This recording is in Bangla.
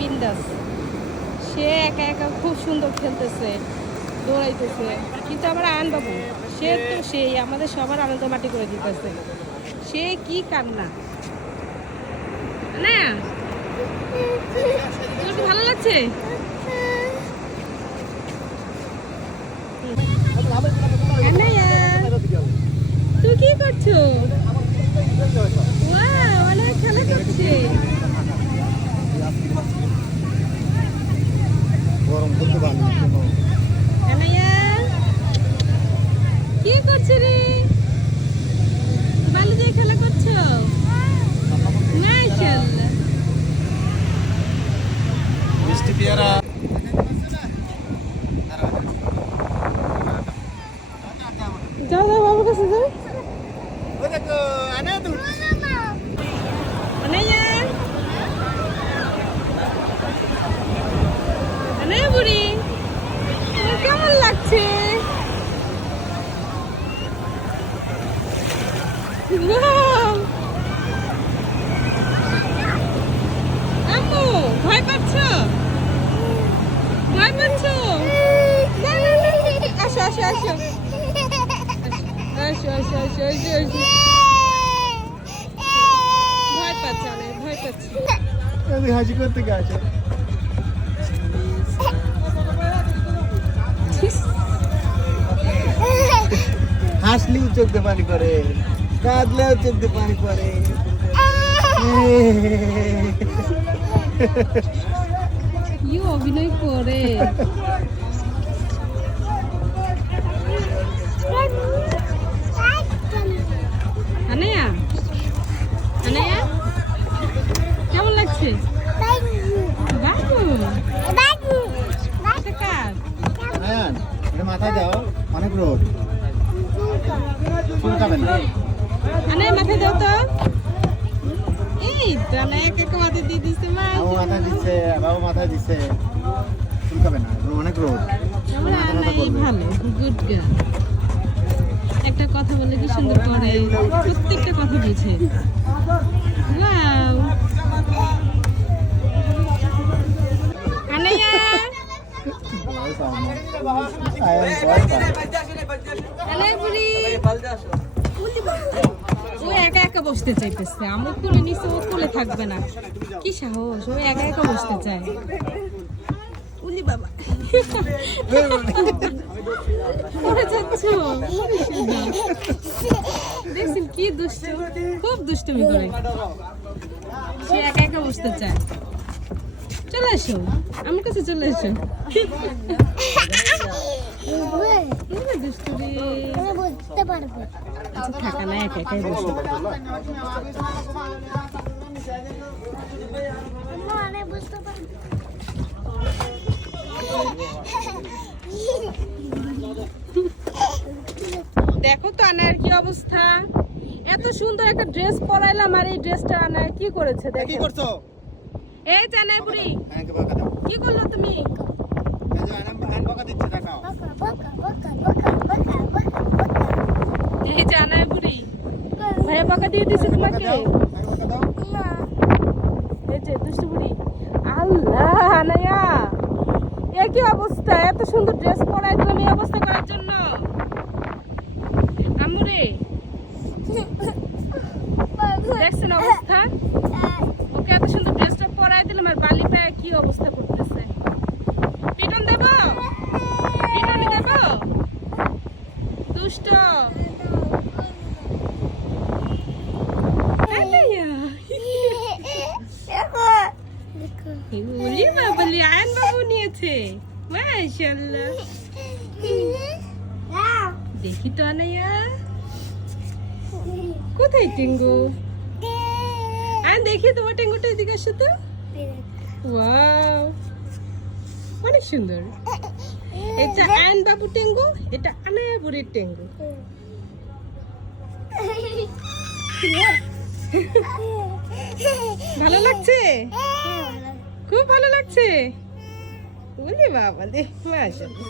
বিন্দাস। সে একা একা খুব সুন্দর খেলতেছে, দৌড়াইতেছে, কিন্তু আমার আয়ন বাবু সে তো সেই আমাদের সবার আনন্দ মাটি করে দিতেছে। সে কি কান্না না, তোমার কি ভালো লাগছে? তুই কি করছো? অনেক খেলা করছে। কি করছো রে? বালু দিয়ে খেলা করছো? মাশাআল্লাহ। মিষ্টি পেয়ারা। যাও যাও বাবুর কাছে যাও। বুড়ি তোমার কেমন লাগছে? আম্মু ভয় পাচ্ছ? ভয় পাচ্ছ? আসো আসো আসো আসো আসো আসো আসো আসো। ভয় পাচ্ছে অনেক, ভয় পাচ্ছে। হাসি করতে গেছে। হাসলেও চোখ দিয়ে পানি পড়ে, কাঁদলেও চোখ দিয়ে পানি পড়ে। কি অভিনয় করে! আনায়া আনায়া কেমন লাগছে? মাথায় দাও, অনেক রোদ। চুলকাবেন না। আনায়া মাথায় দাও তো। এই তো আনায়া কাকা মাথায় দিয়ে দিচ্ছে। বাবু মাথায় দিচ্ছে, বাবু মাথায় দিচ্ছে। চুলকাবেন না, অনেক রোদ। ভালো, গুড গার্ল। একটা কথা বলে কি সুন্দর করে, প্রত্যেকটা কথা বুঝে। ওয়াও আনায়া আনায়া বুড়ি ও একা একা বসতে চাইতেছে। আমার কোলে নিচে, ও কোলে থাকবে না। কি সাহস, ও একা একা বসতে চায়। উলি বাবা পড়ে যাচ্ছ। দেখছেন কি দুষ্ট, খুব দুষ্টুমি করে। সে একা একা বসতে চায়। চলে এসো আমার কাছে, চলে এসো। দুষ্টুমি আচ্ছা থাকা না, একা একাই বসো। দেখো তো আনার কি অবস্থা। এত সুন্দর একটা ড্রেস পরাইলাম, আর এই ড্রেসটা আনার কি করেছে দেখো। কি করছো? এই জানাই বুড়ি কি করলো তুমি? এই জানাই বুড়ি ভাইয়া বকা দিয়ে দিছে তোমাকে। এই যে দুষ্টু বুড়ি। আল্লাহ আনায়া এ কি অবস্থা, এত সুন্দর ড্রেস পরাই দিলাম এই অবস্থা করার জন্য। আম্মুরে দেখছেন অবস্থা, ওকে এত সুন্দর ড্রেসটা পরাই দিলাম আর বালি পায়ে কি অবস্থা করতেছে। পিটন দেব, পিটনি দেব, দুষ্ট। ওলি বাবলি আয়ন বাবু নিয়েছে। মাশাআল্লাহ। দেখি তো আনায়া কোথায় টেঙ্গু? আয়ন দেখি তোমার টেঙ্গুটা, এদিকে আসো তো। ওয়াও অনেক সুন্দর। এটা আয়ন বাবু টেঙ্গু, এটা আনায়া বুড়ির টেঙ্গু। ভালো লাগছে? খুব ভালো লাগছে। ওরে বাবা রে, মাশাআল্লাহ।